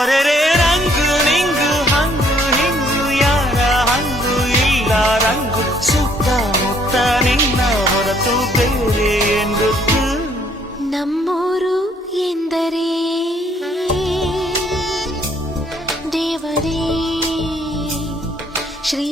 ಅರೆರೆ ರಂಗು ನಿಂಗು ಹಂಗು ಹಿಂಗು ಯಾರ ಹಂಗು ಇಲ್ಲ ರಂಗು ಸುತ್ತಮುತ್ತ ನಿನ್ನ ಹೊರತು ಬೇರೆ ಎಂದುತ್ತು. ನಮ್ಮೂರು ಎಂದರೆ ದೇವರೇ ಶ್ರೀ